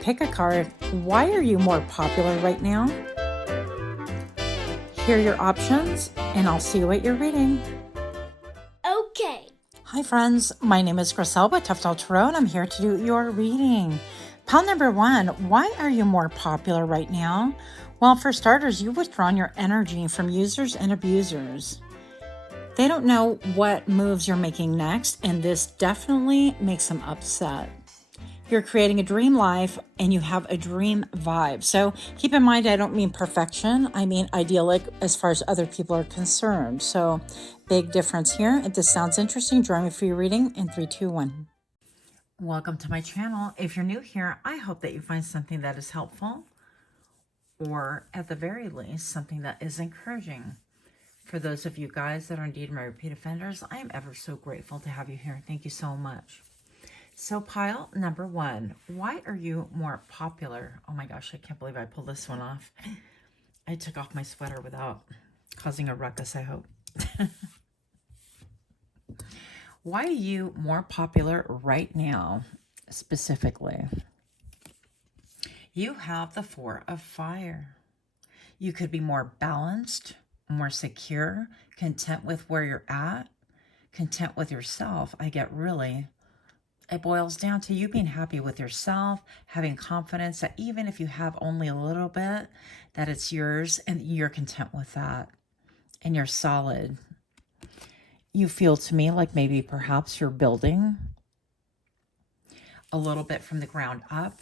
Pickacard, why are you more popular right now? Here are your options, and I'll see you at your reading. Okay. Hi friends, my name is Rosebud Tarot, and I'm here to do your reading. Pile number 1, why are you more popular right now? Well, for starters, you've withdrawn your energy from users and abusers. They don't know what moves you're making next, and this definitely makes them upset. You're creating a dream life and you have a dream vibe. So keep in mind, I don't mean perfection. I mean idyllic as far as other people are concerned. So big difference here. If this sounds interesting, join me for your reading in 3, 2, 1. Welcome to my channel. If you're new here, I hope that you find something that is helpful, or at the very least, something that is encouraging. For those of you guys that are indeed my repeat offenders, I am ever so grateful to have you here. Thank you so much. So pile number 1, why are you more popular? Oh my gosh, I can't believe I pulled this one off. I took off my sweater without causing a ruckus, I hope. Why are you more popular right now, specifically? You have the 4 of Fire. You could be more balanced, more secure, content with where you're at, content with yourself. It boils down to you being happy with yourself, having confidence that even if you have only a little bit, that it's yours and you're content with that and you're solid. You feel to me like maybe perhaps you're building a little bit from the ground up.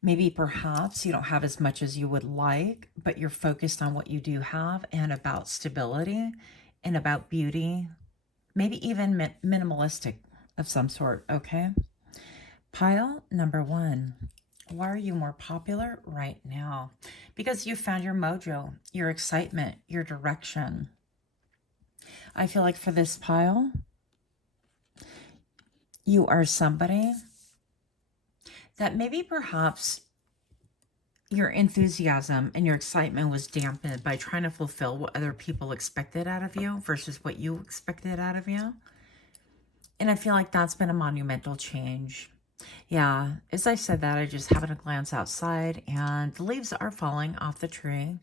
Maybe perhaps you don't have as much as you would like, but you're focused on what you do have and about stability and about beauty, maybe even minimalistic of some sort, okay? Pile number 1, why are you more popular right now? Because you found your mojo, your excitement, your direction. I feel like for this pile, you are somebody that maybe perhaps your enthusiasm and your excitement was dampened by trying to fulfill what other people expected out of you versus what you expected out of you. And I feel like that's been a monumental change. Yeah, as I said that, I just happened to glance outside and the leaves are falling off the tree,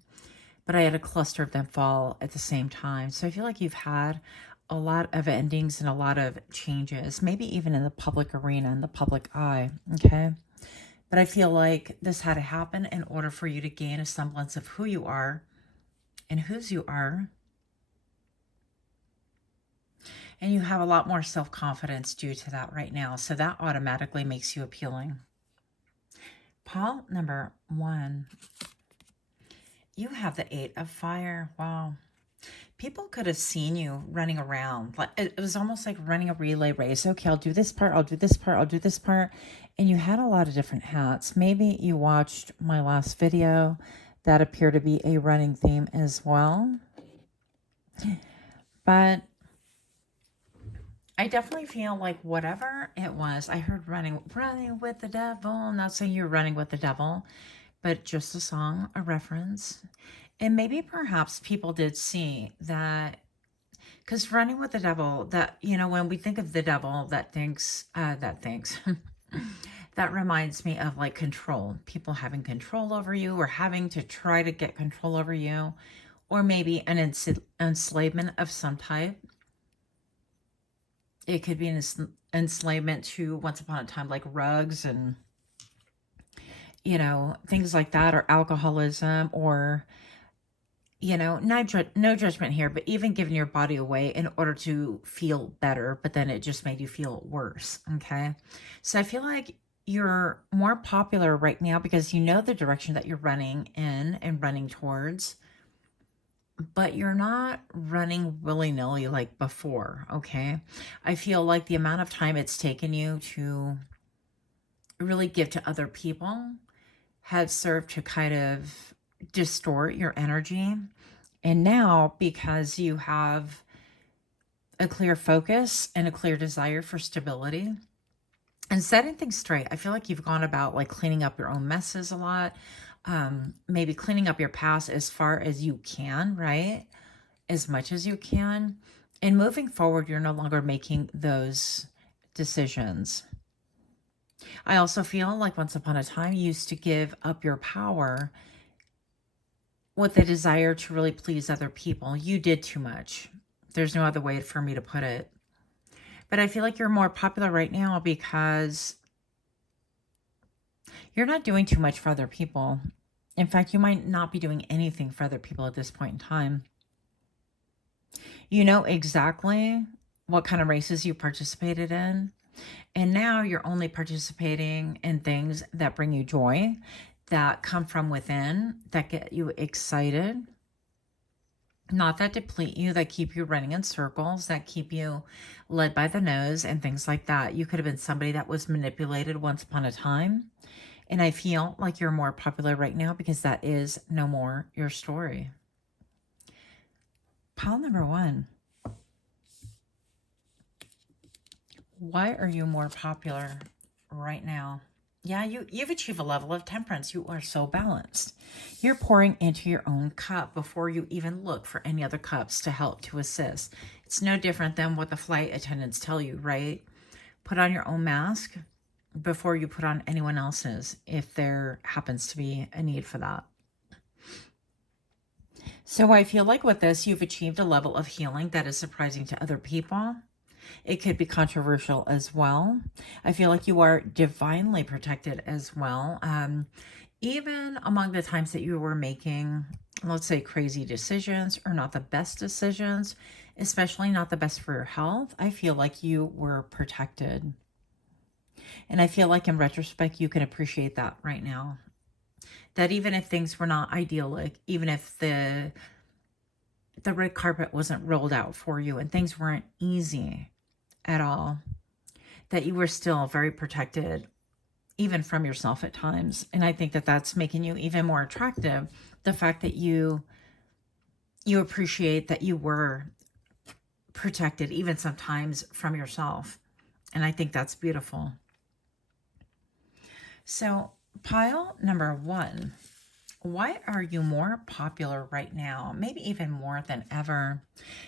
but I had a cluster of them fall at the same time. So I feel like you've had a lot of endings and a lot of changes, maybe even in the public arena, in the public eye, okay? But I feel like this had to happen in order for you to gain a semblance of who you are and whose you are. And you have a lot more self-confidence due to that right now. So that automatically makes you appealing. Pile number 1. You have the 8 of Fire. Wow. People could have seen you running around. It was almost like running a relay race. Okay, I'll do this part, I'll do this part, I'll do this part. And you had a lot of different hats. Maybe you watched my last video. That appeared to be a running theme as well. But I definitely feel like whatever it was, I heard running with the devil. I'm not saying you're running with the devil, but just a song, a reference. And maybe perhaps people did see that, because running with the devil, that, you know, when we think of the devil, that reminds me of like control, people having control over you or having to try to get control over you, or maybe an enslavement of some type. It could be an enslavement to, once upon a time, like rugs and, you know, things like that, or alcoholism, or, you know, no judgment here, but even giving your body away in order to feel better, but then it just made you feel worse, okay? So I feel like you're more popular right now because you know the direction that you're running in and running towards, but you're not running willy-nilly like before, okay? I feel like the amount of time it's taken you to really give to other people has served to kind of distort your energy. And now, because you have a clear focus and a clear desire for stability and setting things straight, I feel like you've gone about like cleaning up your own messes a lot. Maybe cleaning up your past as far as you can, right? As much as you can. And moving forward, you're no longer making those decisions. I also feel like once upon a time you used to give up your power with the desire to really please other people. You did too much. There's no other way for me to put it. But I feel like you're more popular right now because you're not doing too much for other people. In fact, you might not be doing anything for other people at this point in time. You know exactly what kind of races you participated in. And now you're only participating in things that bring you joy, that come from within, that get you excited, not that deplete you, that keep you running in circles, that keep you led by the nose and things like that. You could have been somebody that was manipulated once upon a time. And I feel like you're more popular right now because that is no more your story. Pile number one. Why are you more popular right now? Yeah, you've achieved a level of temperance. You are so balanced. You're pouring into your own cup before you even look for any other cups to help, to assist. It's no different than what the flight attendants tell you, right? Put on your own mask before you put on anyone else's, if there happens to be a need for that. So I feel like with this, you've achieved a level of healing that is surprising to other people. It could be controversial as well. I feel like you are divinely protected as well. Even among the times that you were making, let's say, crazy decisions or not the best decisions, especially not the best for your health, I feel like you were protected. And I feel like in retrospect, you can appreciate that right now. That even if things were not idyllic, even if the red carpet wasn't rolled out for you and things weren't easy at all, that you were still very protected, even from yourself at times. And I think that that's making you even more attractive. The fact that you appreciate that you were protected, even sometimes from yourself. And I think that's beautiful. So pile number one. Why are you more popular right now? Maybe even more than ever.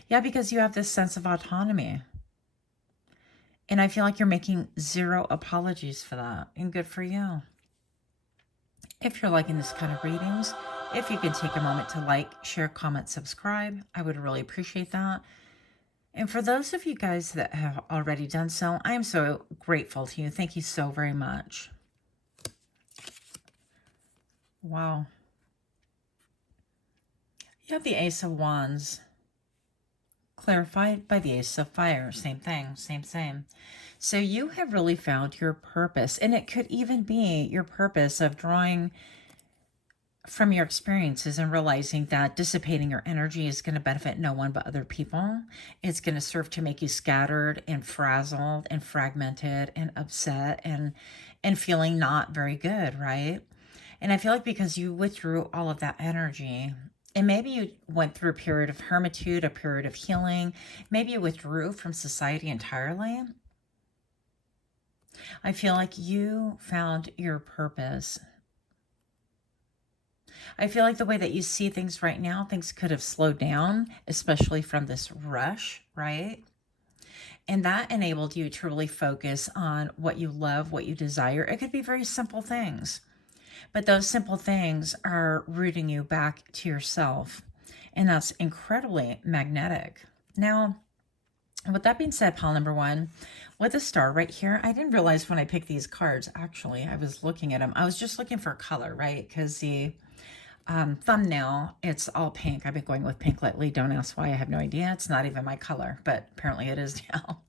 Yeah, because you have this sense of autonomy. And I feel like you're making zero apologies for that. And good for you. If you're liking this kind of readings, if you can take a moment to like, share, comment, subscribe, I would really appreciate that. And for those of you guys that have already done so, I am so grateful to you. Thank you so very much. Wow. You have the Ace of Wands, clarified by the Ace of Fire. Same thing, same. So you have really found your purpose, and it could even be your purpose of drawing from your experiences and realizing that dissipating your energy is going to benefit no one but other people. It's going to serve to make you scattered and frazzled and fragmented and upset and feeling not very good, right? And I feel like because you withdrew all of that energy, and maybe you went through a period of hermitude, a period of healing, maybe you withdrew from society entirely. I feel like you found your purpose. I feel like the way that you see things right now, things could have slowed down, especially from this rush, right? And that enabled you to really focus on what you love, what you desire. It could be very simple things, but those simple things are rooting you back to yourself. And that's incredibly magnetic. Now, with that being said, pile number one, with a star right here, I didn't realize when I picked these cards, actually, I was looking at them. I was just looking for color, right? Because the thumbnail, it's all pink. I've been going with pink lately. Don't ask why. I have no idea. It's not even my color, but apparently it is now.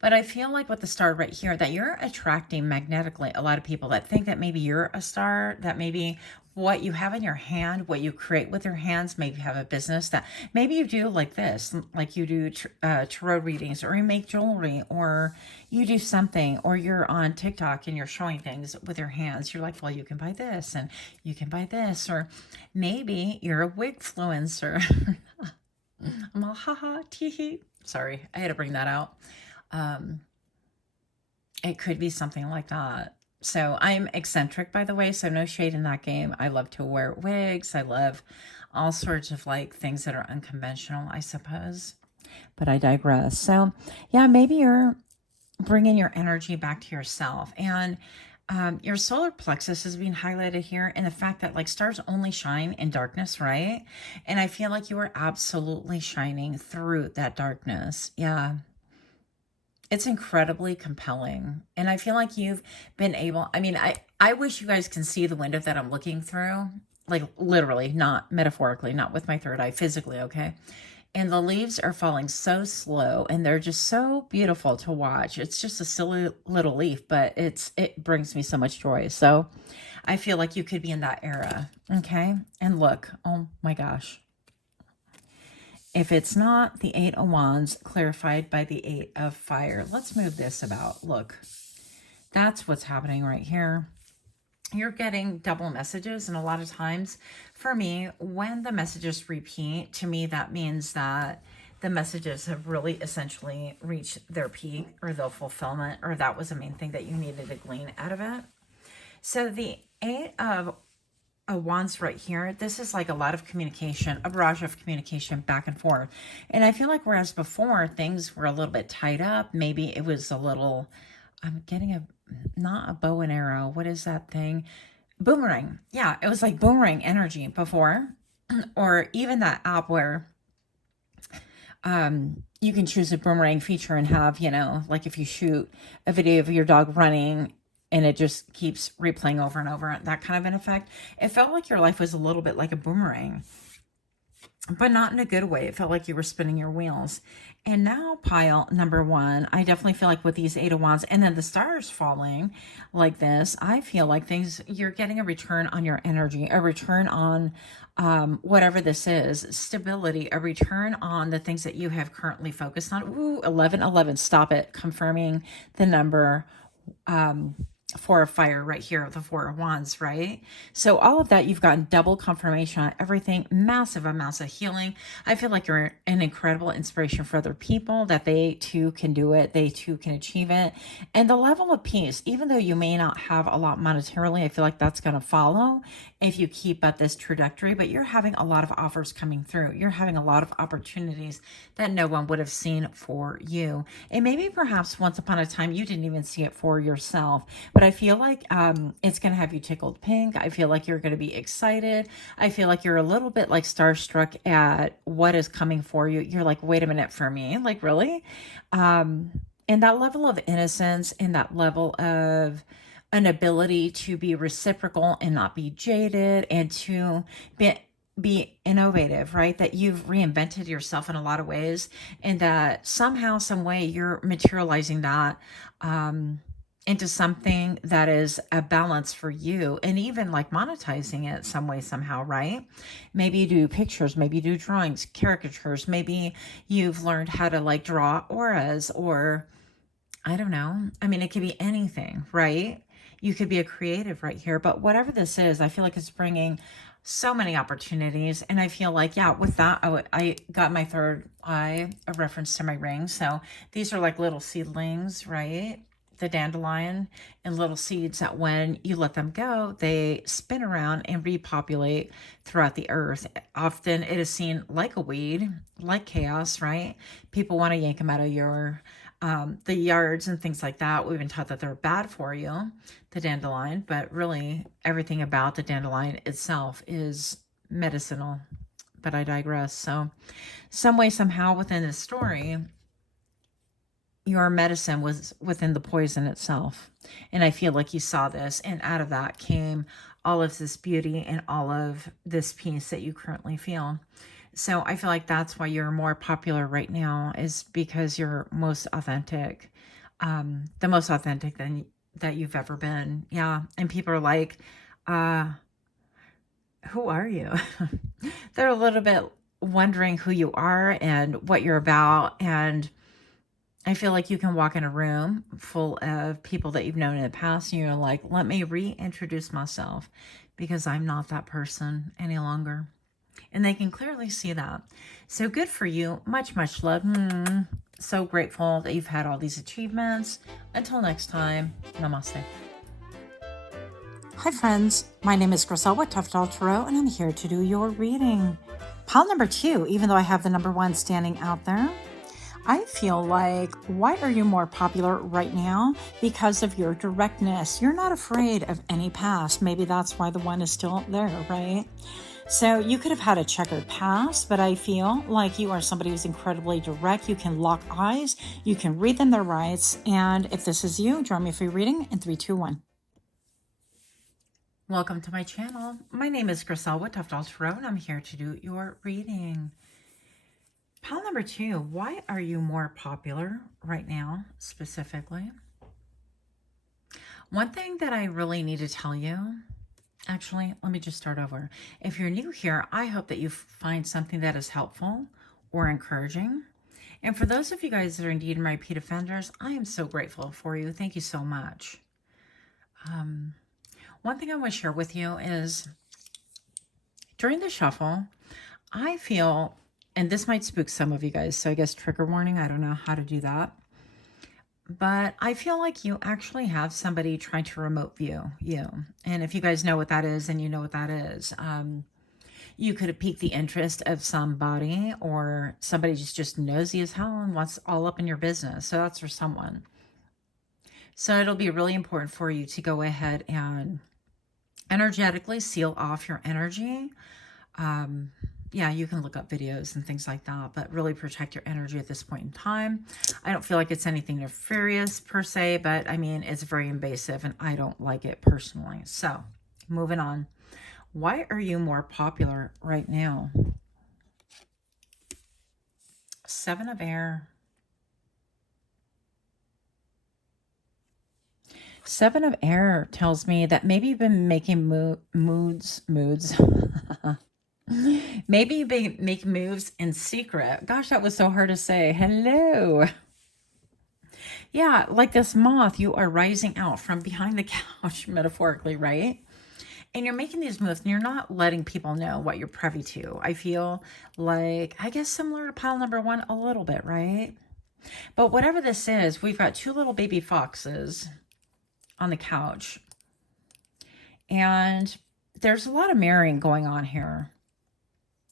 But I feel like with the star right here that you're attracting magnetically a lot of people that think that maybe you're a star, that maybe what you have in your hand, what you create with your hands, maybe you have a business that maybe you do like this, like you do tarot readings, or you make jewelry, or you do something, or you're on TikTok and you're showing things with your hands. You're like, well, you can buy this and you can buy this, or maybe you're a wig influencer. I'm all haha, tee. Sorry, I had to bring that out. It could be something like that. So I'm eccentric, by the way, so no shade in that game. I love to wear wigs. I love all sorts of like things that are unconventional, I suppose. But I digress. So yeah, maybe you're bringing your energy back to yourself. And your solar plexus is being highlighted here, and the fact that like stars only shine in darkness, right? And I feel like you are absolutely shining through that darkness. Yeah. It's incredibly compelling. And I feel like you've been able, I mean, I wish you guys can see the window that I'm looking through, like literally, not metaphorically, not with my third eye, physically, okay? And the leaves are falling so slow and they're just so beautiful to watch. It's just a silly little leaf, but it brings me so much joy. So I feel like you could be in that era, okay? And look, oh my gosh. If it's not the Eight of Wands clarified by the Eight of Fire, let's move this about. Look, that's what's happening right here. You're getting double messages, and a lot of times for me, when the messages repeat, to me that means that the messages have really essentially reached their peak or their fulfillment, or that was the main thing that you needed to glean out of it. So the Eight of Wands right here, this is like a lot of communication, a barrage of communication back and forth. And I feel like whereas before things were a little bit tied up, maybe it was a little, I'm getting not a bow and arrow. What is that thing? Boomerang. Yeah, it was like boomerang energy before. Or even that app where you can choose a boomerang feature and have, like if you shoot a video of your dog running and it just keeps replaying over and over, that kind of an effect. It felt like your life was a little bit like a boomerang, but not in a good way. It felt like you were spinning your wheels. And now pile number one, I definitely feel like with these Eight of Wands and then the stars falling like this, I feel like you're getting a return on your energy, a return on whatever this is, stability, a return on the things that you have currently focused on. Ooh, 1111, stop it. Confirming the number, Four of Fire right here, the Four of Wands, right? So all of that, you've gotten double confirmation on everything, massive amounts of healing. I feel like you're an incredible inspiration for other people, that they too can do it, they too can achieve it. And the level of peace, even though you may not have a lot monetarily, I feel like that's going to follow if you keep up this trajectory, but you're having a lot of offers coming through. You're having a lot of opportunities that no one would have seen for you. And maybe perhaps once upon a time, you didn't even see it for yourself. But I feel like it's going to have you tickled pink. I feel like you're going to be excited. I feel like you're a little bit like starstruck at what is coming for you. You're like, wait a minute, for me? Like, really? And that level of innocence and that level of an ability to be reciprocal and not be jaded and to be innovative, right? That you've reinvented yourself in a lot of ways, and that somehow, some way you're materializing that into something that is a balance for you, and even like monetizing it some way, somehow, right? Maybe you do pictures, maybe you do drawings, caricatures, maybe you've learned how to like draw auras, or I don't know. I mean, it could be anything, right? You could be a creative right here, but whatever this is, I feel like it's bringing so many opportunities. And I feel like, yeah, with that, I got my third eye, a reference to my ring. So these are like little seedlings, right? The dandelion, and little seeds that when you let them go, they spin around and repopulate throughout the earth. Often it is seen like a weed, like chaos, right? People want to yank them out of your the yards and things like that. We've been taught that they're bad for you, the dandelion, but really everything about the dandelion itself is medicinal. But I digress. So some way, somehow within this story, your medicine was within the poison itself. And I feel like you saw this, and out of that came all of this beauty and all of this peace that you currently feel. So I feel like that's why you're more popular right now, is because you're most authentic, the most authentic that you've ever been. Yeah. And people are like, who are you? They're a little bit wondering who you are and what you're about. And I feel like you can walk in a room full of people that you've known in the past, and you're like, let me reintroduce myself, because I'm not that person any longer. And they can clearly see that. So good for you. Much, much love. So grateful that you've had all these achievements. Until next time, namaste. Hi friends, my name is Griselle with Toughdolltarot, and I'm here to do your reading. Pile number 2, even though I have the number 1 standing out there, I feel like, why are you more popular right now? Because of your directness. You're not afraid of any past. Maybe that's why the one is still there, right? So you could have had a checkered past, but I feel like you are somebody who's incredibly direct. You can lock eyes, you can read them their rights. And if this is you, join me for your reading in 3, 2, 1. Welcome to my channel. My name is Griselle with Toughdolltarot, and I'm here to do your reading. Pile number 2, why are you more popular right now, specifically? One thing that I really need to tell you, actually, let me just start over. If you're new here, I hope that you find something that is helpful or encouraging. And for those of you guys that are indeed my repeat offenders, I am so grateful for you. Thank you so much. One thing I want to share with you is during the shuffle, I feel, and this might spook some of you guys, so I guess trigger warning, I don't know how to do that. But I feel like you actually have somebody trying to remote view you. And if you guys know what that is, and you know what that is, you could have piqued the interest of somebody, or somebody just nosy as hell and wants all up in your business. So that's for someone. So it'll be really important for you to go ahead and energetically seal off your energy. Yeah, you can look up videos and things like that, but really protect your energy at this point in time. I don't feel like it's anything nefarious per se, but I mean, it's very invasive and I don't like it personally. So moving on. Why are you more popular right now? 7 of Air. 7 of Air tells me that maybe you've been making moods. Maybe you make moves in secret. Gosh, that was so hard to say. Hello. Yeah, like this moth, you are rising out from behind the couch, metaphorically, right? And you're making these moves and you're not letting people know what you're privy to. I feel like, I guess similar to pile number 1 a little bit, right? But whatever this is, we've got 2 little baby foxes on the couch. And there's a lot of mirroring going on here.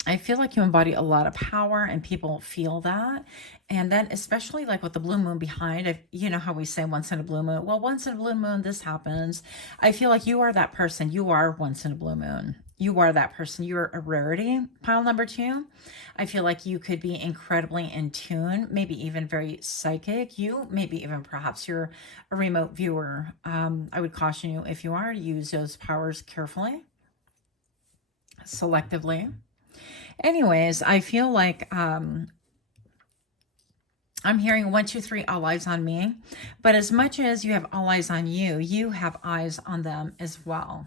I feel like you embody a lot of power and people feel that. And then especially like with the blue moon behind, you know how we say once in a blue moon, well, once in a blue moon, this happens. I feel like you are that person. You are once in a blue moon. You are that person. You're a rarity. Pile number 2. I feel like you could be incredibly in tune, maybe even very psychic. You maybe even perhaps you're a remote viewer. I would caution you, if you are, to use those powers carefully, selectively. Anyways, I feel like I'm hearing 1, 2, 3, all eyes on me. But as much as you have all eyes on you, you have eyes on them as well.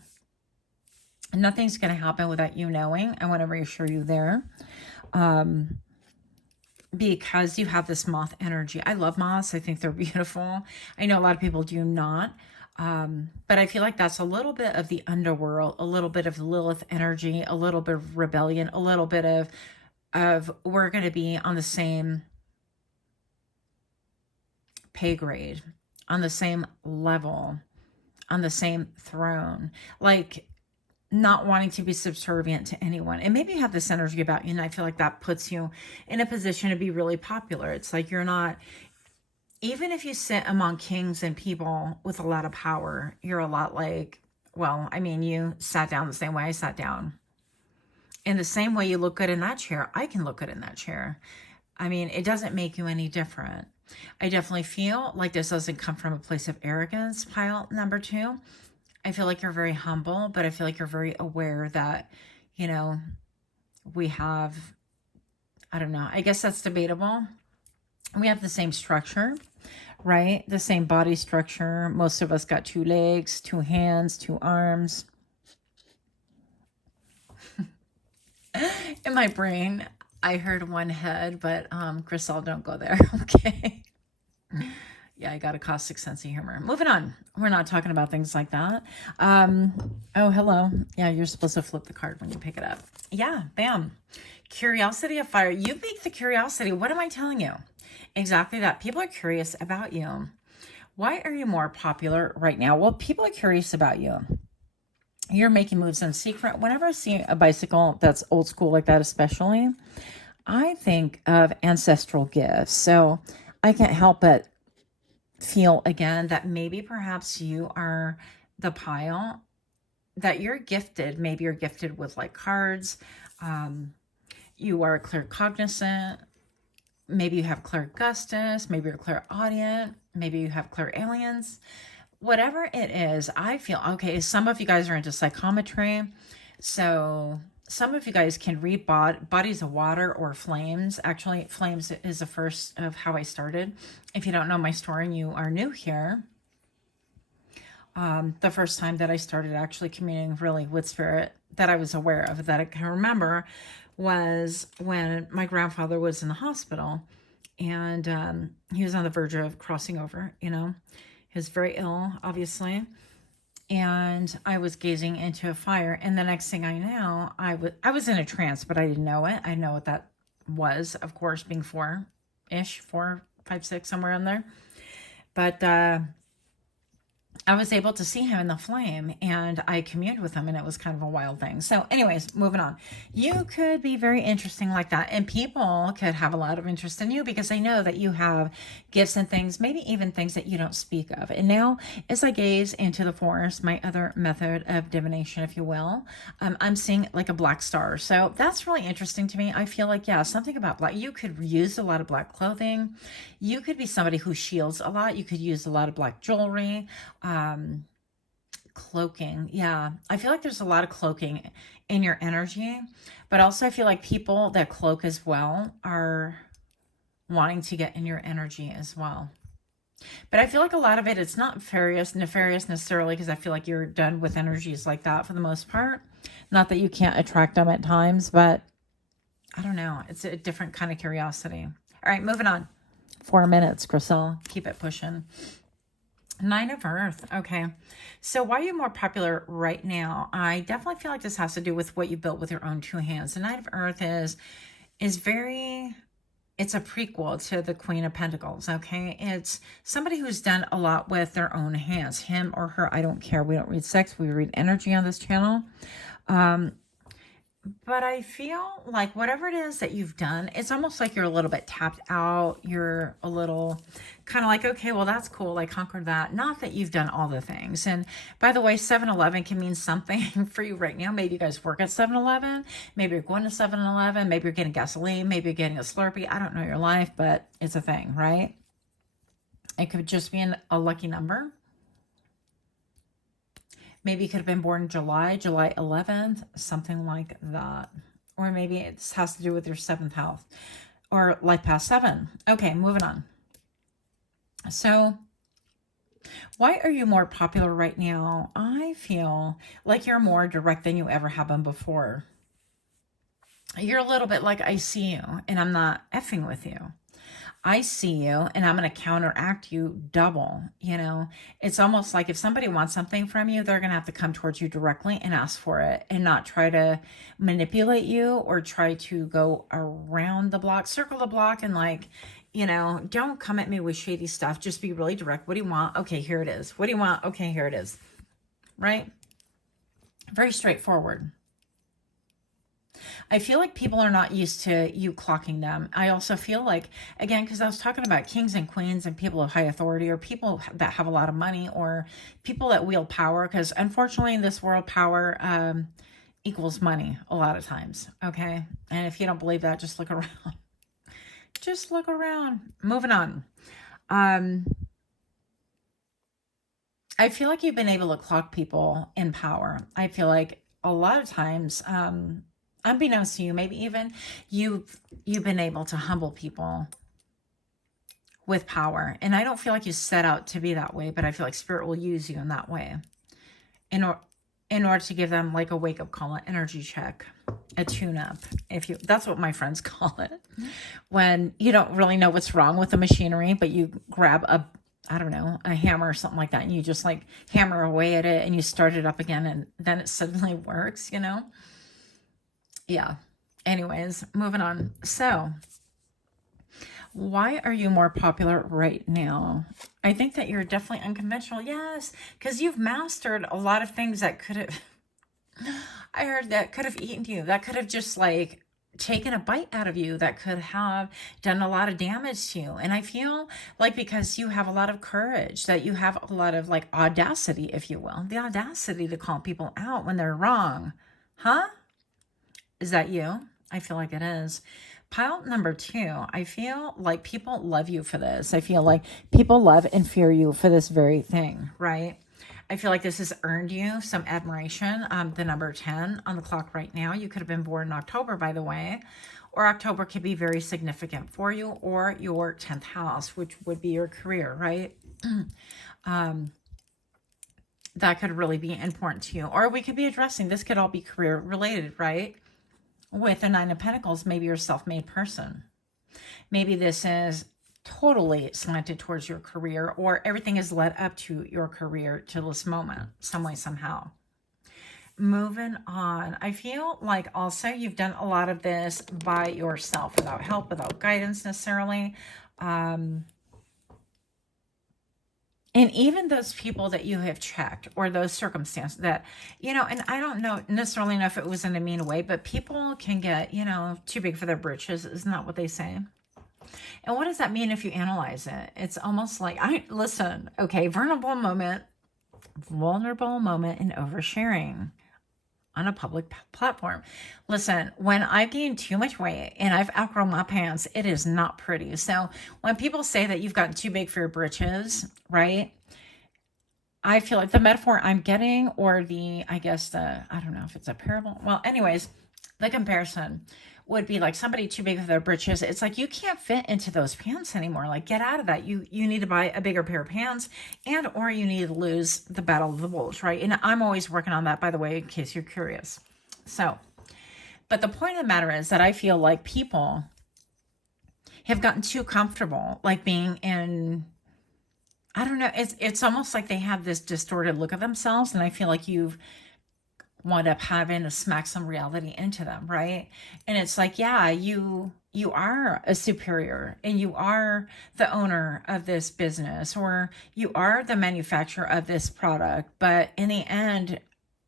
And nothing's going to happen without you knowing. I want to reassure you there. Because you have this moth energy. I love moths. I think they're beautiful. I know a lot of people do not. But I feel like that's a little bit of the underworld, a little bit of Lilith energy, a little bit of rebellion, a little bit of we're going to be on the same pay grade, on the same level, on the same throne, like not wanting to be subservient to anyone. And maybe you have this energy about you, and I feel like that puts you in a position to be really popular. It's like you're not, even if you sit among kings and people with a lot of power, you're a lot like, well, I mean, you sat down the same way I sat down. In the same way you look good in that chair, I can look good in that chair. I mean, it doesn't make you any different. I definitely feel like this doesn't come from a place of arrogance, pile number 2. I feel like you're very humble, but I feel like you're very aware that, you know, we have, I don't know, I guess that's debatable. We have the same structure, right? The same body structure. Most of us got 2 legs, 2 hands, 2 arms. In my brain, I heard 1 head, but Griselle, don't go there, okay? Yeah, I got a caustic sense of humor. Moving on. We're not talking about things like that. Oh, hello. Yeah, you're supposed to flip the card when you pick it up. Yeah, bam. Curiosity of fire. You make the curiosity. What am I telling you? Exactly that. People are curious about you. Why are you more popular right now? Well, people are curious about you. You're making moves in secret. Whenever I see a bicycle that's old school like that, especially, I think of ancestral gifts. So I can't help but feel again that maybe perhaps you are the pile, that you're gifted. Maybe you're gifted with like cards. You are claircognizant. Maybe you have clairgustus. Maybe you're clairaudient. Maybe you have clairalience. Whatever it is, I feel, okay, some of you guys are into psychometry. So some of you guys can read bodies of water or flames. Actually, flames is the first of how I started. If you don't know my story and you are new here, the first time that I started actually communing really with spirit that I was aware of, that I can remember, was when my grandfather was in the hospital, and he was on the verge of crossing over, you know. He was very ill, obviously. And I was gazing into a fire. And the next thing I know, I was in a trance, but I didn't know it. I know what that was, of course, being 4-ish, 4, 5, 6, somewhere in there. But I was able to see him in the flame, and I communed with him, and it was kind of a wild thing. So anyways, moving on. You could be very interesting like that, and people could have a lot of interest in you because they know that you have gifts and things, maybe even things that you don't speak of. And now, as I gaze into the forest, my other method of divination, if you will, I'm seeing like a black star. So that's really interesting to me. I feel like, yeah, something about black. You could use a lot of black clothing. You could be somebody who shields a lot. You could use a lot of black jewelry. Cloaking. Yeah. I feel like there's a lot of cloaking in your energy, but also I feel like people that cloak as well are wanting to get in your energy as well. But I feel like a lot of it, it's not nefarious necessarily, because I feel like you're done with energies like that for the most part. Not that you can't attract them at times, but I don't know. It's a different kind of curiosity. All right, moving on. 4 minutes, Grisel. Keep it pushing. 9 of Earth. Okay. So why are you more popular right now? I definitely feel like this has to do with what you built with your own 2 hands. The 9 of Earth is very, it's a prequel to the Queen of Pentacles. Okay. It's somebody who's done a lot with their own hands, him or her. I don't care. We don't read sex. We read energy on this channel. But I feel like whatever it is that you've done, it's almost like you're a little bit tapped out. You're a little kind of like, okay, well, that's cool. I conquered that. Not that you've done all the things. And by the way, 7-Eleven can mean something for you right now. Maybe you guys work at 7-Eleven. Maybe you're going to 7-Eleven. Maybe you're getting gasoline. Maybe you're getting a Slurpee. I don't know your life, but it's a thing, right? It could just be a lucky number. Maybe you could have been born July 11th, something like that. Or maybe it has to do with your 7th house or life past 7. Okay, moving on. So why are you more popular right now? I feel like you're more direct than you ever have been before. You're a little bit like, I see you and I'm not effing with you. I see you and I'm going to counteract you double. You know, it's almost like if somebody wants something from you, they're going to have to come towards you directly and ask for it, and not try to manipulate you or try to go around the block, circle the block, and like, you know, don't come at me with shady stuff. Just be really direct. What do you want? Okay, here it is. What do you want? Okay, here it is. Right? Very straightforward. I feel like people are not used to you clocking them. I also feel like, again, because I was talking about kings and queens and people of high authority, or people that have a lot of money, or people that wield power, because unfortunately in this world, power equals money a lot of times. Okay. And if you don't believe that, just look around. Just look around. Moving on. I feel like you've been able to clock people in power. I feel like a lot of times, unbeknownst to you, maybe even you've been able to humble people with power. And I don't feel like you set out to be that way, but I feel like spirit will use you in that way in order to give them like a wake-up call, an energy check, a tune-up. That's what my friends call it. When you don't really know what's wrong with the machinery, but you grab a hammer or something like that, and you just like hammer away at it and you start it up again, and then it suddenly works, you know? Yeah. Anyways, moving on. So why are you more popular right now? I think that you're definitely unconventional. Yes, because you've mastered a lot of things that could have, I heard that could have eaten you. That could have just like taken a bite out of you, that could have done a lot of damage to you. And I feel like because you have a lot of courage, that you have a lot of like audacity, if you will, the audacity to call people out when they're wrong. Huh? Is that you? I feel like it is. Pile number 2, I feel like people love you for this. I feel like people love and fear you for this very thing, right? I feel like this has earned you some admiration. The number 10 on the clock right now, you could have been born in October, by the way, or October could be very significant for you, or your 10th house, which would be your career, right? That could really be important to you. Or we could be addressing, this could all be career related, right? With the 9 of Pentacles, maybe you're a self-made person. Maybe this is totally slanted towards your career, or everything is led up to your career to this moment, some way, somehow. Moving on. I feel like also you've done a lot of this by yourself, without help, without guidance necessarily. And even those people that you have checked, or those circumstances that, you know, and I don't know necessarily know if it was in a mean way, but people can get, you know, too big for their britches. Isn't that what they say? And what does that mean if you analyze it? It's almost like, listen, okay, vulnerable moment in oversharing on a public platform. Listen, when I've gained too much weight and I've outgrown my pants, it is not pretty. So when people say that you've gotten too big for your britches, right? I feel like the metaphor I'm getting, or I don't know if it's a parable. Well, anyways, the comparison would be like somebody too big for their britches. It's like, you can't fit into those pants anymore. Like, get out of that. You need to buy a bigger pair of pants, and or you need to lose the battle of the bulge, right? And I'm always working on that, by the way, in case you're curious. So, but the point of the matter is that I feel like people have gotten too comfortable, like being in, I don't know, it's almost like they have this distorted look of themselves, and I feel like you've wound up having to smack some reality into them, right? And it's like, yeah, you are a superior, and you are the owner of this business, or you are the manufacturer of this product, but in the end,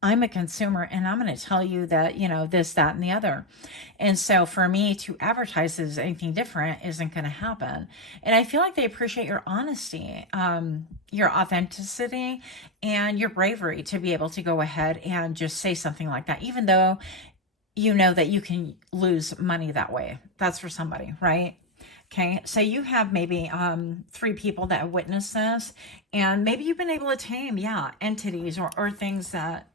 I'm a consumer, and I'm going to tell you that, you know, this, that, and the other. And so for me to advertise as anything different isn't going to happen. And I feel like they appreciate your honesty, your authenticity, and your bravery to be able to go ahead and just say something like that, even though you know that you can lose money that way. That's for somebody, right? Okay, so you have maybe 3 people that have witnessed this, and maybe you've been able to tame, entities or things that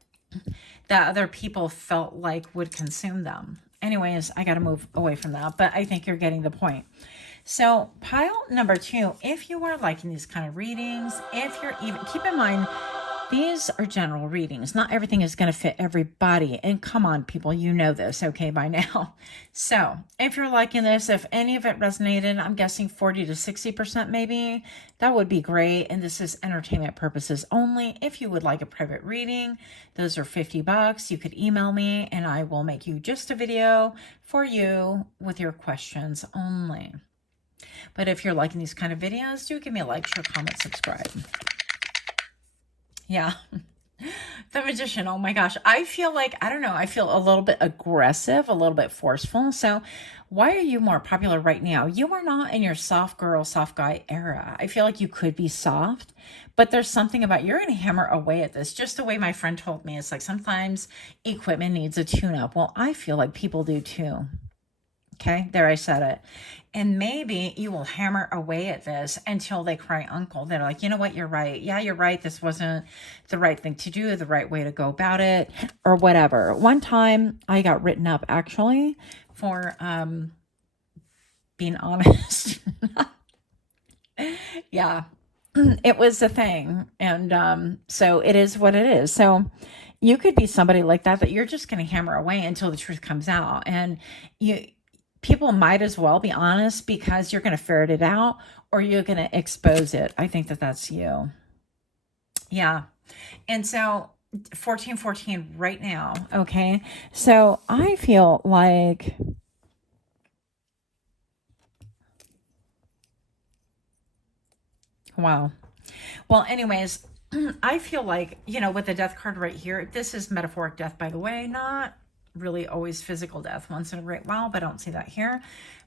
other people felt like would consume them. Anyways, I got to move away from that, but I think you're getting the point. So pile number 2, if you are liking these kind of readings, if you're even, keep in mind, these are general readings. Not everything is going to fit everybody. And come on, people, you know this, okay, by now. So if you're liking this, if any of it resonated, I'm guessing 40 to 60% maybe, that would be great. And this is entertainment purposes only. If you would like a private reading, those are $50. You could email me and I will make you just a video for you with your questions only. But if you're liking these kind of videos, do give me a like, share, comment, subscribe. Yeah. The Magician. Oh my gosh. I feel like, I don't know, I feel a little bit aggressive, a little bit forceful. So why are you more popular right now? You are not in your soft girl, soft guy era. I feel like you could be soft, but there's something about, you're going to hammer away at this. Just the way my friend told me, it's like sometimes equipment needs a tune-up. Well, I feel like people do too. Okay, there I said it. And maybe you will hammer away at this until they cry uncle. They're like, you know what, you're right. Yeah, you're right. This wasn't the right thing to do, the right way to go about it, or whatever. One time I got written up actually for being honest. Yeah, it was a thing. And so it is what it is. So you could be somebody like that you're just going to hammer away until the truth comes out. And people might as well be honest, because you're going to ferret it out or you're going to expose it. I think that that's you. Yeah. And so 1414 right now. Okay. So I feel like, wow. Well, anyways, I feel like, you know, with the death card right here, this is metaphoric death, by the way, not really always physical death. Once in a great while, but I don't see that here.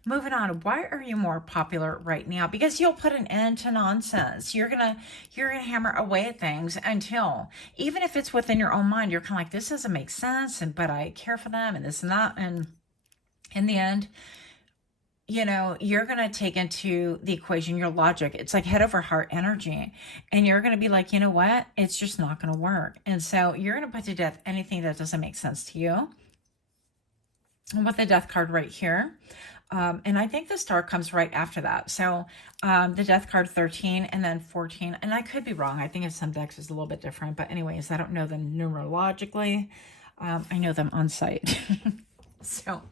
Moving on, why are you more popular right now? Because you'll put an end to nonsense. You're gonna hammer away at things until, even if it's within your own mind, you're kind of like, this doesn't make sense, and but I care for them and this and that. And in the end, you know, you're going to take into the equation your logic. It's like head over heart energy. And you're going to be like, you know what? It's just not going to work. And so you're going to put to death anything that doesn't make sense to you. And with the death card right here. And I think the star comes right after that. So the death card 13 and then 14. And I could be wrong. I think in some decks is a little bit different. But anyways, I don't know them numerologically. I know them on site. So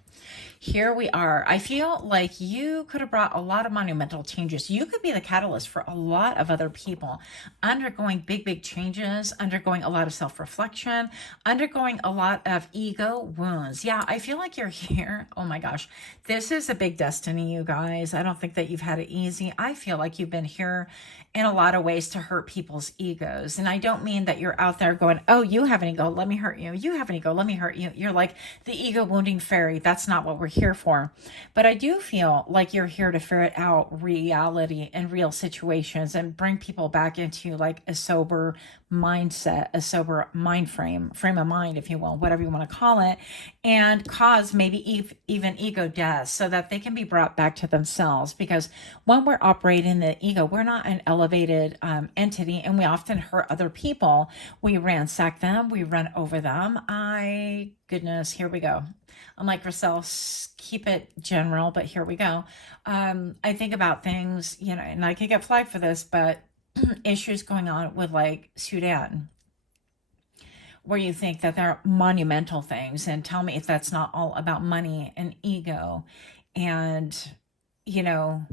here we are. I feel like you could have brought a lot of monumental changes. You could be the catalyst for a lot of other people undergoing big changes, undergoing a lot of self-reflection, undergoing a lot of ego wounds. Yeah, I feel like you're here. Oh my gosh. This is a big destiny, you guys. I don't think that you've had it easy. I feel like you've been here in a lot of ways to hurt people's egos. And I don't mean that you're out there going, oh, you have an ego, let me hurt you. You have an ego, let me hurt you. You're like the ego wounding fairy. That's not what we're here for. But I do feel like you're here to ferret out reality and real situations and bring people back into like a sober mindset, a sober frame of mind, if you will, whatever you want to call it, and cause maybe even ego deaths so that they can be brought back to themselves. Because when we're operating the ego, we're not an elevated entity, and we often hurt other people. We ransack them, we run over them. Goodness, here we go. I'm like, Rochelle, keep it general, but here we go. I think about things, you know, and I could get flagged for this, but issues going on with like Sudan, where you think that they're monumental things, and tell me if that's not all about money and ego and, you know,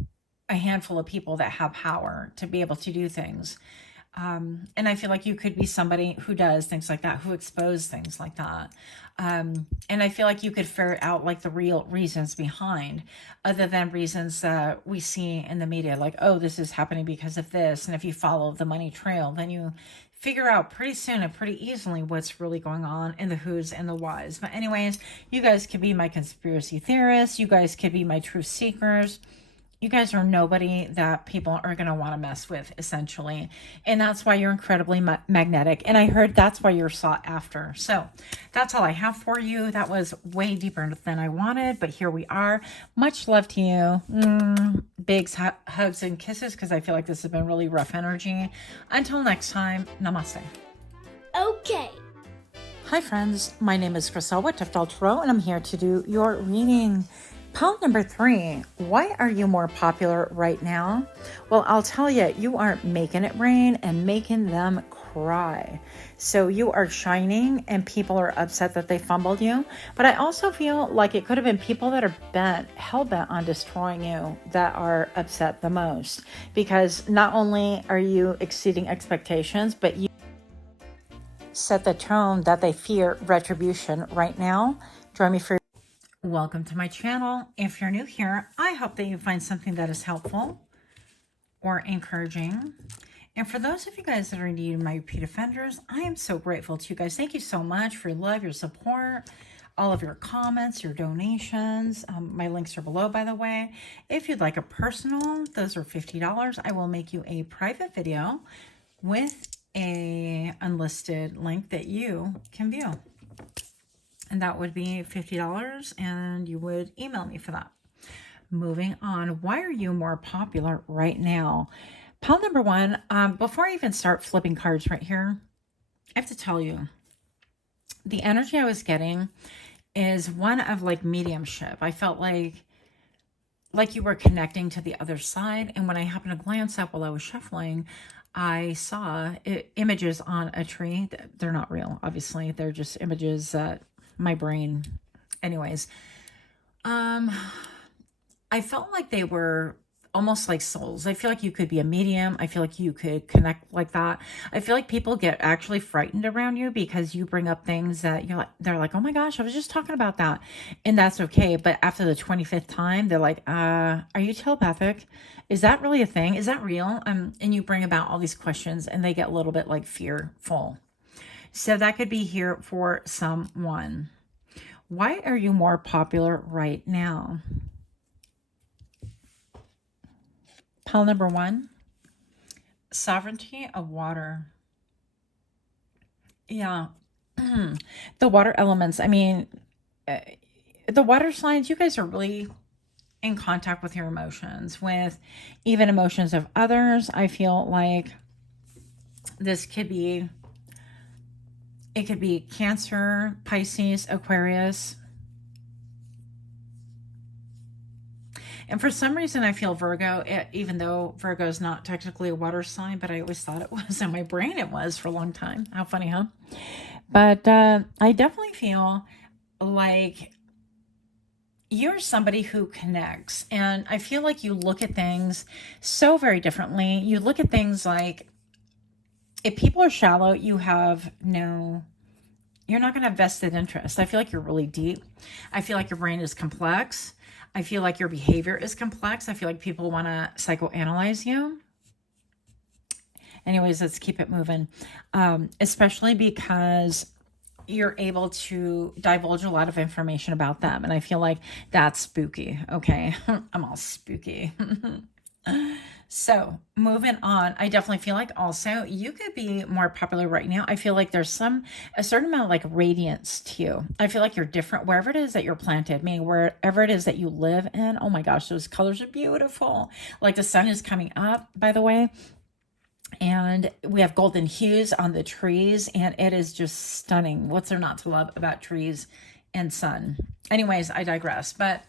a handful of people that have power to be able to do things. And I feel like you could be somebody who does things like that, who expose things like that. And I feel like you could ferret out like the real reasons behind, other than reasons that we see in the media, like, oh, this is happening because of this. And if you follow the money trail, then you figure out pretty soon and pretty easily what's really going on in the who's and the whys. But anyways, you guys could be my conspiracy theorists. You guys could be my truth seekers. You guys are nobody that people are going to want to mess with, essentially. And that's why you're incredibly magnetic. And I heard that's why you're sought after. So that's all I have for you. That was way deeper than I wanted, but here we are. Much love to you. Big hugs and kisses, because I feel like this has been really rough energy. Until next time, namaste. Okay. Hi friends, my name is Rochelle with Toughdolltarot, and I'm here to do your reading. Pile number 3, why are you more popular right now? Well, I'll tell you, you are making it rain and making them cry. So you are shining and people are upset that they fumbled you. But I also feel like it could have been people that are hell-bent on destroying you that are upset the most. Because not only are you exceeding expectations, but you set the tone that they fear retribution right now. Join me for Welcome to my channel. If you're new here, I hope that you find something that is helpful or encouraging. And for those of you guys that are indeed my repeat offenders, I am so grateful to you guys. Thank you so much for your love, your support, all of your comments, your donations. My links are below, by the way. If you'd like a personal, those are $50. I will make you a private video with a unlisted link that you can view. And that would be $50, and you would email me for that. Moving on, why are you more popular right now? Pile number 1, before I even start flipping cards right here, I have to tell you, the energy I was getting is one of like mediumship. I felt like you were connecting to the other side. And when I happened to glance up while I was shuffling, I saw images on a tree. They're not real, obviously. They're just images that my brain, anyways. I felt like they were almost like souls. I feel like you could be a medium. I feel like you could connect like that. I feel like people get actually frightened around you because you bring up things that they're like, oh my gosh, I was just talking about that. And that's okay. But after the 25th time, they're like, are you telepathic? Is that really a thing? Is that real? And you bring about all these questions and they get a little bit like fearful. So that could be here for someone. Why are you more popular right now? Pile number 1, sovereignty of water. Yeah. The water elements. I mean, uh, the water signs, you guys are really in contact with your emotions, with even emotions of others. I feel like this could be, it could be Cancer, Pisces, Aquarius. And for some reason, I feel Virgo, even though Virgo is not technically a water sign, but I always thought it was. In my brain, it was for a long time. How funny, huh? But I definitely feel like you're somebody who connects. And I feel like you look at things so very differently. You look at things like, if people are shallow, you're not going to have vested interest. I feel like you're really deep. I feel like your brain is complex. I feel like your behavior is complex. I feel like people want to psychoanalyze you. Anyways, let's keep it moving. Especially because you're able to divulge a lot of information about them. And I feel like that's spooky. Okay. I'm all spooky. So moving on, I definitely feel like also you could be more popular right now. I feel like there's a certain amount of like radiance to you. I feel like you're different wherever it is that you're planted, meaning wherever it is that you live in. Oh my gosh, those colors are beautiful. Like the sun is coming up, by the way. And we have golden hues on the trees, and it is just stunning. What's there not to love about trees and sun? Anyways, I digress. But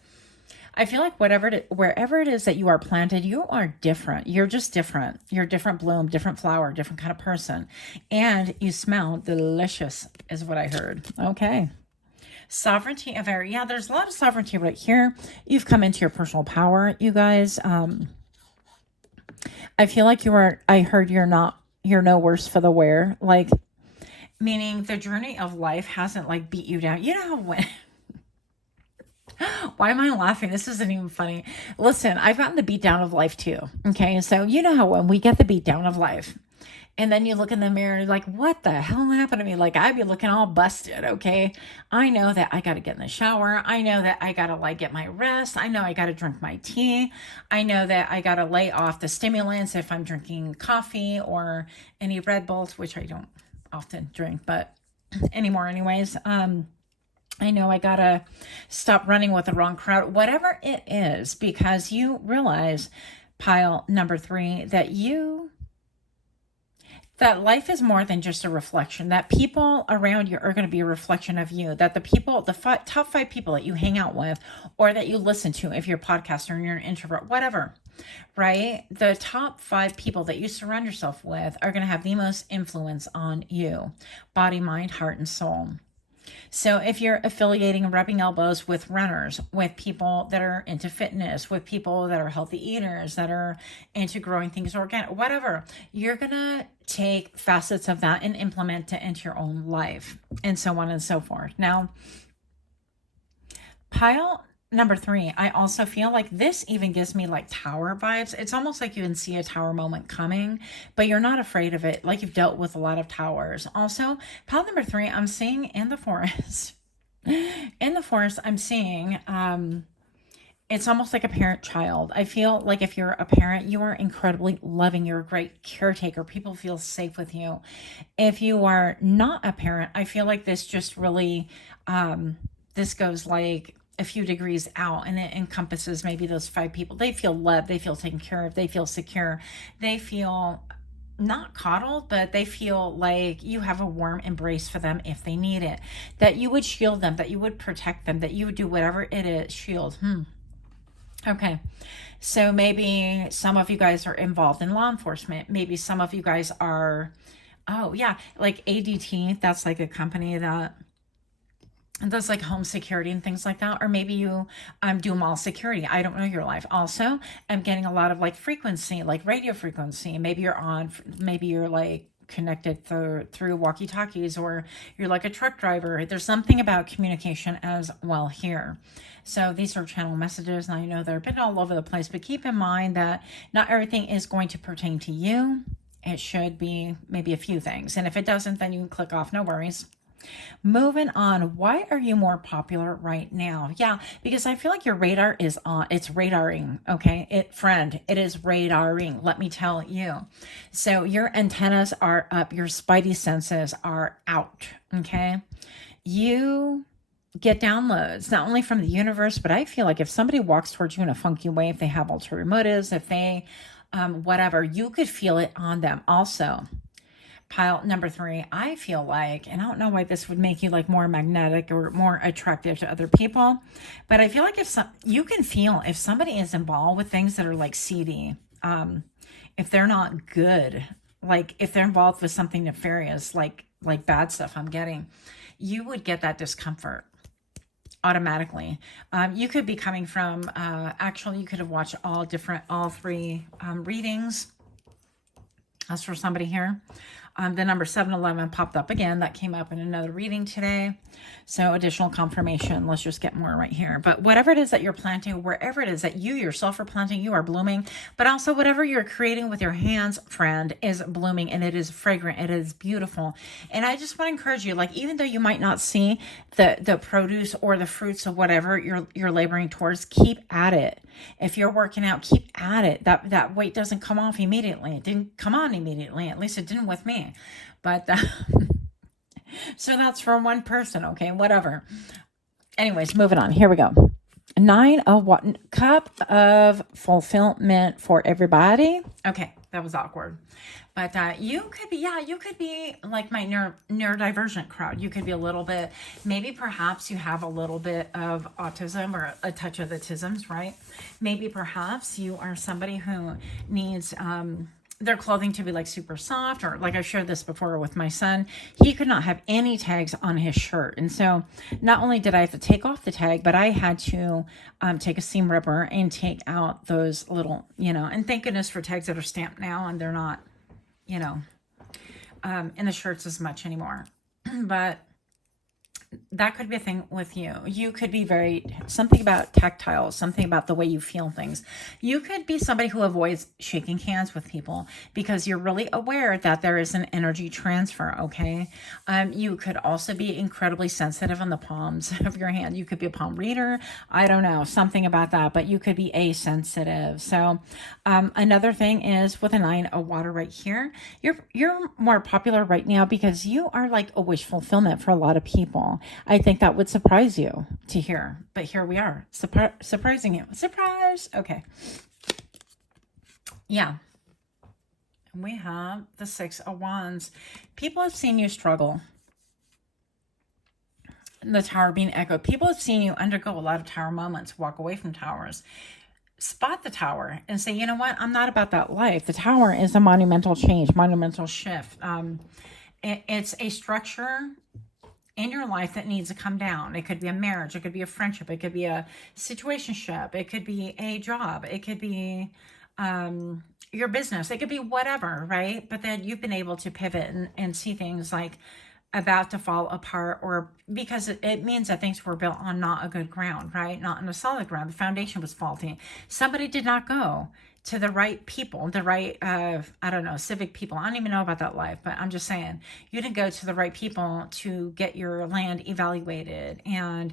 I feel like wherever it is that you are planted, you are different. You're just different. You're a different bloom, different flower, different kind of person. And you smell delicious, is what I heard. Okay. Sovereignty of air. Yeah, there's a lot of sovereignty right here. You've come into your personal power, you guys. I feel like I heard you're no worse for the wear. Like, meaning the journey of life hasn't like beat you down. You know how when, why am I laughing? This isn't even funny. Listen, I've gotten the beat down of life too. Okay. So you know how when we get the beat down of life, and then you look in the mirror, you're like, what the hell happened to me? Like, I'd be looking all busted, okay? I know that I got to get in the shower. I know that I got to like get my rest. I know I got to drink my tea. I know that I got to lay off the stimulants if I'm drinking coffee or any Red Bulls, which I don't often drink, but anymore anyways. I know I got to stop running with the wrong crowd, whatever it is, because you realize, pile number 3, that life is more than just a reflection, that people around you are going to be a reflection of you, that the top 5 people that you hang out with or that you listen to, if you're a podcaster and you're an introvert, whatever, right? The top 5 people that you surround yourself with are going to have the most influence on you, body, mind, heart, and soul. So if you're affiliating and rubbing elbows with runners, with people that are into fitness, with people that are healthy eaters, that are into growing things organic, whatever, you're going to take facets of that and implement it into your own life, and so on and so forth. Now, pile number 3, I also feel like this even gives me like tower vibes. It's almost like you can see a tower moment coming, but you're not afraid of it. Like you've dealt with a lot of towers. Also, pile number 3, I'm seeing in the forest. In the forest, I'm seeing, it's almost like a parent-child. I feel like if you're a parent, you are incredibly loving. You're a great caretaker. People feel safe with you. If you are not a parent, I feel like this just really, this goes like a few degrees out, and it encompasses maybe those 5 people. They feel loved. They feel taken care of. They feel secure. They feel not coddled, but they feel like you have a warm embrace for them if they need it, that you would shield them, that you would protect them, that you would do whatever it is. Shield. Okay. So maybe some of you guys are involved in law enforcement. Maybe some of you guys are, oh yeah, like ADT. That's like a company that does like home security and things like that. Or maybe you do mall security. I don't know your life. Also, I'm getting a lot of like frequency, like radio frequency. Maybe you're like connected through walkie-talkies, or you're like a truck driver. There's something about communication as well here. So these are channel messages, and I know they're a bit all over the place, but keep in mind that not everything is going to pertain to you. It should be maybe a few things. And if it doesn't, then you can click off, no worries. Moving on, why are you more popular right now? Yeah, because I feel like your radar is on, it's radaring, okay? It is radaring, let me tell you. So your antennas are up, your spidey senses are out, okay? You get downloads, not only from the universe, but I feel like if somebody walks towards you in a funky way, if they have ulterior motives, if they, whatever, you could feel it on them also. Pile number 3, I feel like, and I don't know why this would make you like more magnetic or more attractive to other people, but I feel like you can feel if somebody is involved with things that are like seedy, if they're not good, like if they're involved with something nefarious, like bad stuff I'm getting, you would get that discomfort automatically. You could be coming from, actually, you could have watched all 3 readings. That's for somebody here. The number 711 popped up again. That came up in another reading today. So additional confirmation. Let's just get more right here. But whatever it is that you're planting, wherever it is that you yourself are planting, you are blooming. But also whatever you're creating with your hands, friend, is blooming, and it is fragrant. It is beautiful. And I just want to encourage you, like, even though you might not see the produce or the fruits of whatever you're laboring towards, keep at it. If you're working out, keep at it. That weight doesn't come off immediately. It didn't come on immediately. At least it didn't with me. But so that's for one person, okay? Whatever. Anyways, moving on. Here we go. 9 of what? Cup of fulfillment for everybody. Okay, that was awkward. But you could be like my neurodivergent crowd. You could be a little bit, maybe perhaps you have a little bit of autism or a touch of autisms, right? Maybe perhaps you are somebody who needs their clothing to be like super soft, or like I shared this before with my son, he could not have any tags on his shirt. And so not only did I have to take off the tag, but I had to take a seam ripper and take out those little, and thank goodness for tags that are stamped now and they're not, in the shirts as much anymore. But that could be a thing with you. You could be something about tactile, something about the way you feel things. You could be somebody who avoids shaking hands with people because you're really aware that there is an energy transfer, okay? You could also be incredibly sensitive on the palms of your hand. You could be a palm reader. I don't know, something about that, but you could be asensitive. So another thing is with a 9 of water right here, you're more popular right now because you are like a wish fulfillment for a lot of people. I think that would surprise you to hear, but here we are, surprising you. Surprise! Okay. Yeah. We have the 6 of Wands. People have seen you struggle. The Tower being echoed. People have seen you undergo a lot of Tower moments, walk away from towers. Spot the Tower and say, you know what? I'm not about that life. The Tower is a monumental change, monumental shift. It's a structure in your life that needs to come down. It could be a marriage. It could be a friendship. It could be a situationship. It could be a job. It could be your business. It could be whatever, right? But then you've been able to pivot and see things like about to fall apart, or because it means that things were built on not a good ground, right? Not on a solid ground. The foundation was faulty. Somebody did not go to the right people, the right, I don't know, civic people. I don't even know about that life, but I'm just saying, you didn't go to the right people to get your land evaluated, and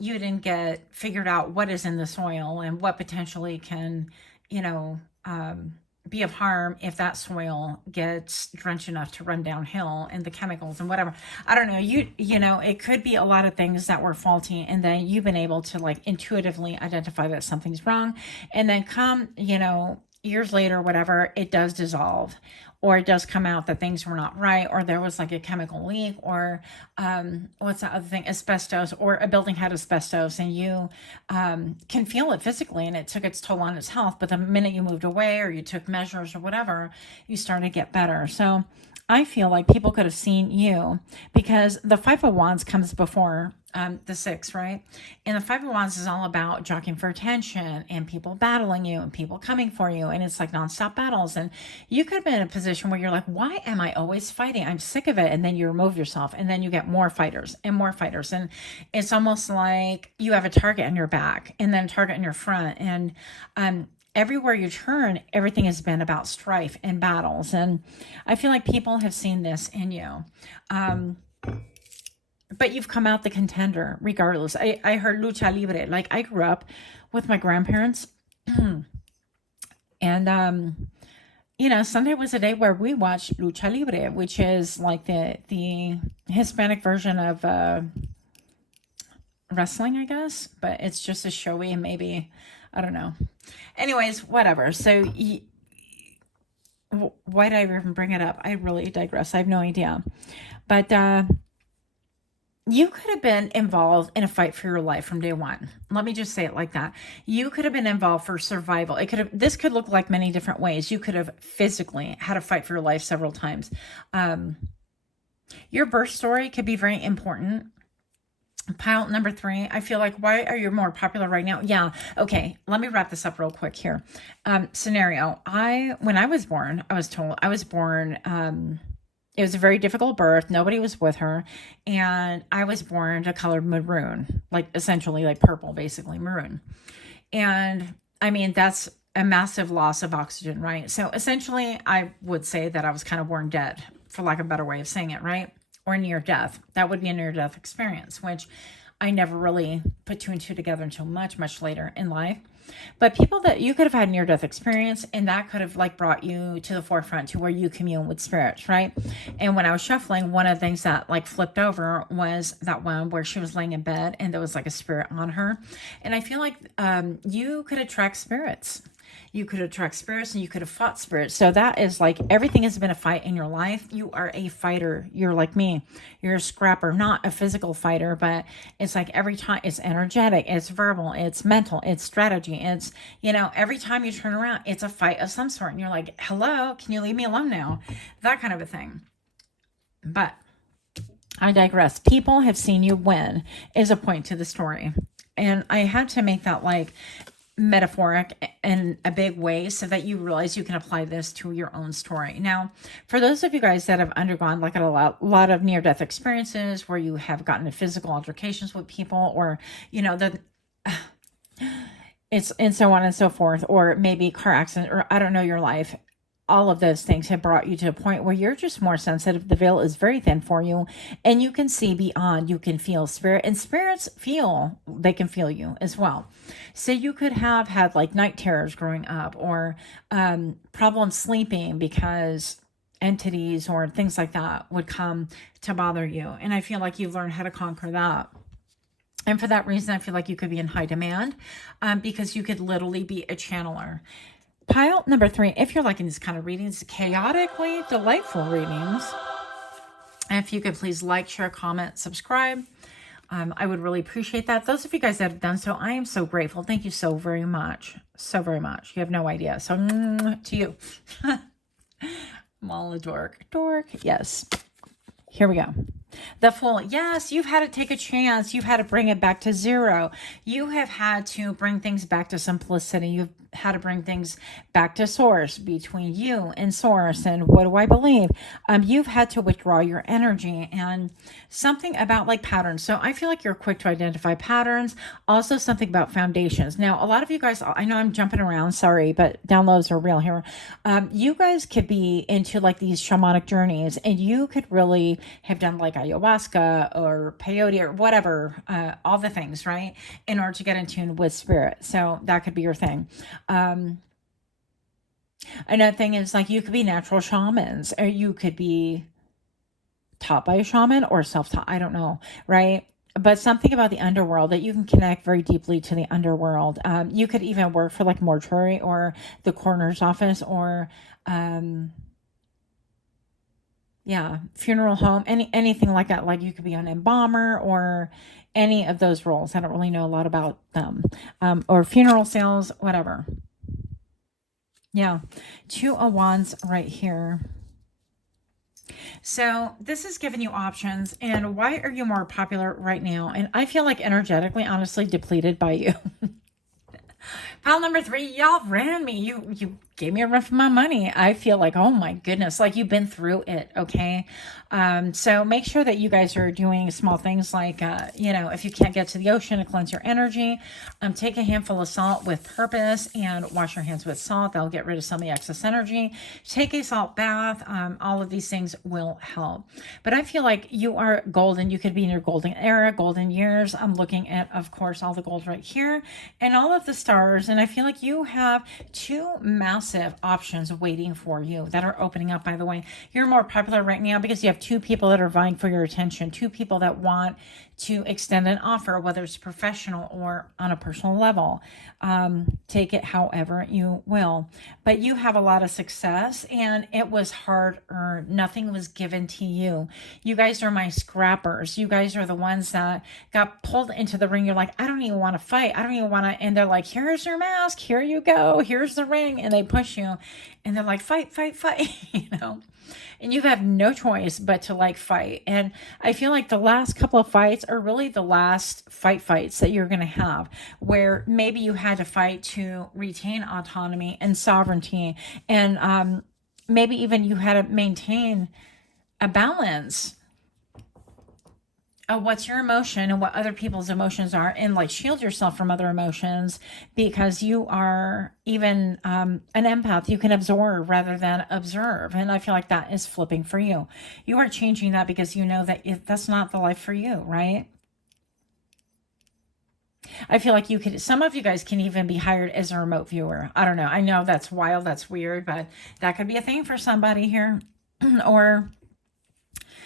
you didn't get figured out what is in the soil and what potentially can, be of harm if that soil gets drenched enough to run downhill, and the chemicals and whatever. I don't know. It could be a lot of things that were faulty, and then you've been able to like intuitively identify that something's wrong, and then come, years later, whatever, it does dissolve, or it does come out that things were not right, or there was like a chemical leak, or what's that other thing, asbestos, or a building had asbestos, and you can feel it physically, and it took its toll on its health. But the minute you moved away, or you took measures or whatever, you started to get better. So I feel like people could have seen you, because the 5 of Wands comes before the 6, right? And the 5 of Wands is all about jockeying for attention and people battling you and people coming for you. And it's like nonstop battles. And you could have been in a position where you're like, why am I always fighting? I'm sick of it. And then you remove yourself, and then you get more fighters and more fighters. And it's almost like you have a target on your back and then a target in your front. And everywhere you turn, everything has been about strife and battles. And I feel like people have seen this in you. but you've come out the contender regardless. I heard lucha libre. Like, I grew up with my grandparents and Sunday was a day where we watched lucha libre, which is like the Hispanic version of wrestling, I guess, but it's just as showy and maybe, I don't know. Anyways, whatever. So why did I even bring it up? I really digress. I have no idea. But you could have been involved in a fight for your life from day one. Let me just say it like that. You could have been involved for survival. This could look like many different ways. You could have physically had to fight for your life several times. Your birth story could be very important. Pile number 3, I feel like, why are you more popular right now? Yeah. Okay. Let me wrap this up real quick here. Scenario. When I was born, I was told I was born, it was a very difficult birth. Nobody was with her. And I was born to color maroon, like essentially like purple, basically maroon. And I mean, that's a massive loss of oxygen, right? So essentially I would say that I was kind of born dead, for lack of a better way of saying it, right? Or near death. That would be a near death experience, which I never really put 2 and 2 together until much, much later in life. But people that you could have had near death experience, and that could have like brought you to the forefront to where you commune with spirits, right? And when I was shuffling, one of the things that like flipped over was that one where she was laying in bed and there was like a spirit on her. And I feel like you could attract spirits. You could attract spirits and you could have fought spirits. So that is like, everything has been a fight in your life. You are a fighter. You're like me. You're a scrapper, not a physical fighter, but it's like every time it's energetic, it's verbal, it's mental, it's strategy. It's, every time you turn around, it's a fight of some sort. And you're like, hello, can you leave me alone now? That kind of a thing. But I digress. People have seen you win is a point to the story. And I had to make that like metaphoric in a big way so that you realize you can apply this to your own story. Now, for those of you guys that have undergone like a lot of near-death experiences where you have gotten into physical altercations with people, or, it's and so on and so forth, or maybe car accident, or I don't know, your life, all of those things have brought you to a point where you're just more sensitive. The veil is very thin for you and you can see beyond. You can feel spirit, and spirits they can feel you as well. So you could have had like night terrors growing up, or problems sleeping because entities or things like that would come to bother you. And I feel like you've learned how to conquer that. And for that reason, I feel like you could be in high demand because you could literally be a channeler. Pile number 3, if you're liking these kind of readings, chaotically delightful readings, and if you could please like, share, comment, subscribe, I would really appreciate that. Those of you guys that have done so, I am so grateful. Thank you so very much. So very much. You have no idea. So to you. I'm all a dork. Yes. Here we go. The Fool. Yes, you've had to take a chance. You've had to bring it back to 0. You have had to bring things back to simplicity. You've had to bring things back to source, between you and source. And what do I believe? You've had to withdraw your energy, and something about like patterns. So I feel like you're quick to identify patterns. Also something about foundations. Now, a lot of you guys, I know I'm jumping around, sorry, but downloads are real here. You guys could be into like these shamanic journeys, and you could really have done like ayahuasca or peyote or whatever, all the things, right? In order to get in tune with spirit. So that could be your thing. Another thing is like you could be natural shamans, or you could be taught by a shaman or self-taught. I don't know, right? But something about the underworld, that you can connect very deeply to the underworld. You could even work for like mortuary or the coroner's office, or funeral home, anything like that. Like you could be an embalmer or any of those roles. I don't really know a lot about them. Or funeral sales, whatever. Yeah. 2 of Wands right here. So this is giving you options. And why are you more popular right now? And I feel like energetically, honestly, depleted by you. Pile number 3, y'all ran me. You gave me a run for my money. I feel like, oh my goodness, like you've been through it. Okay. So make sure that you guys are doing small things like, if you can't get to the ocean to cleanse your energy, take a handful of salt with purpose and wash your hands with salt. That'll get rid of some of the excess energy. Take a salt bath. All of these things will help. But I feel like you are golden. You could be in your golden era, golden years. I'm looking at, of course, all the gold right here and all of the stars. And I feel like you have two massive options waiting for you that are opening up. By the way, you're more popular right now because you have two people that are vying for your attention, two people that want to extend an offer, whether it's professional or on a personal level. Take it however you will. But you have a lot of success and it was hard earned. Nothing was given to you. You guys are my scrappers. You guys are the ones that got pulled into the ring. You're like, I don't even want to fight. I don't even want to. And they're like, here's your mask. Here you go. Here's the ring. And they push you and they're like, fight, fight, fight, and you have no choice but to like fight. And I feel like the last couple of fights are really the last fights that you're going to have, where maybe you had to fight to retain autonomy and sovereignty. And maybe even you had to maintain a balance of what's your emotion and what other people's emotions are, and like shield yourself from other emotions because you are even an empath. You can absorb rather than observe. And I feel like that is flipping for you. You are changing that because you know that that's not the life for you, right? I feel like some of you guys can even be hired as a remote viewer. I don't know. I know that's wild. That's weird, but that could be a thing for somebody here. Or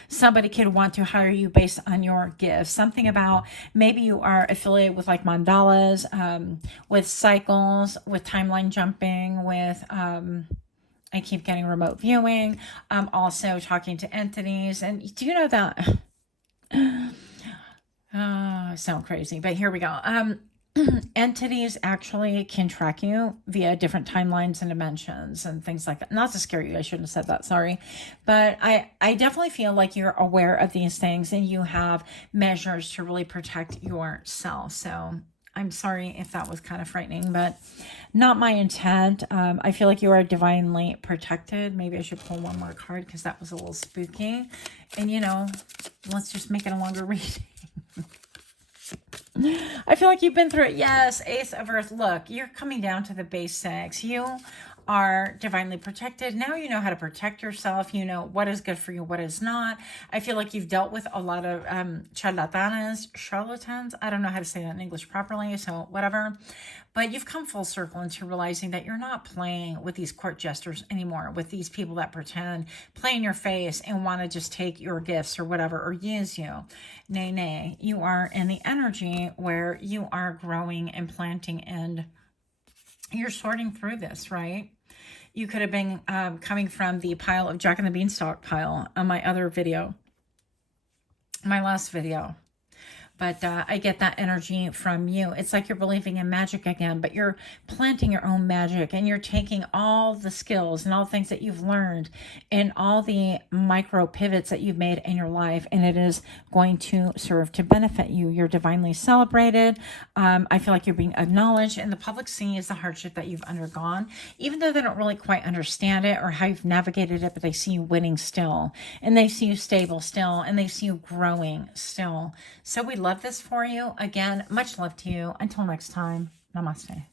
somebody could want to hire you based on your gifts. Something about maybe you are affiliated with like mandalas, with cycles, with timeline jumping, with I keep getting remote viewing. Also talking to entities. And do you know that? I sound crazy, but here we go. Entities actually can track you via different timelines and dimensions and things like that. Not to scare you, I shouldn't have said that, sorry. But I definitely feel like you're aware of these things and you have measures to really protect yourself. So I'm sorry if that was kind of frightening, but not my intent. I feel like you are divinely protected. Maybe I should pull one more card because that was a little spooky. And let's just make it a longer reading. I feel like you've been through it. Yes, Ace of Earth. Look, you're coming down to the basics. You are divinely protected. Now you know how to protect yourself. You know what is good for you, what is not. I feel like you've dealt with a lot of charlatans. I don't know how to say that in English properly, so whatever. But you've come full circle into realizing that you're not playing with these court jesters anymore, with these people that pretend, play in your face, and want to just take your gifts or whatever, or use you. Nay. You are in the energy where you are growing and planting, and you're sorting through this, right? You could have been coming from the pile of Jack and the Beanstalk pile on my other video, my last video. But I get that energy from you. It's like you're believing in magic again, but you're planting your own magic and you're taking all the skills and all the things that you've learned and all the micro pivots that you've made in your life, and it is going to serve to benefit you. You're divinely celebrated. I feel like you're being acknowledged, and the public sees the hardship that you've undergone, even though they don't really quite understand it or how you've navigated it, but they see you winning still, and they see you stable still, and they see you growing still. So we love this for you. Again, much love to you. Until next time, namaste.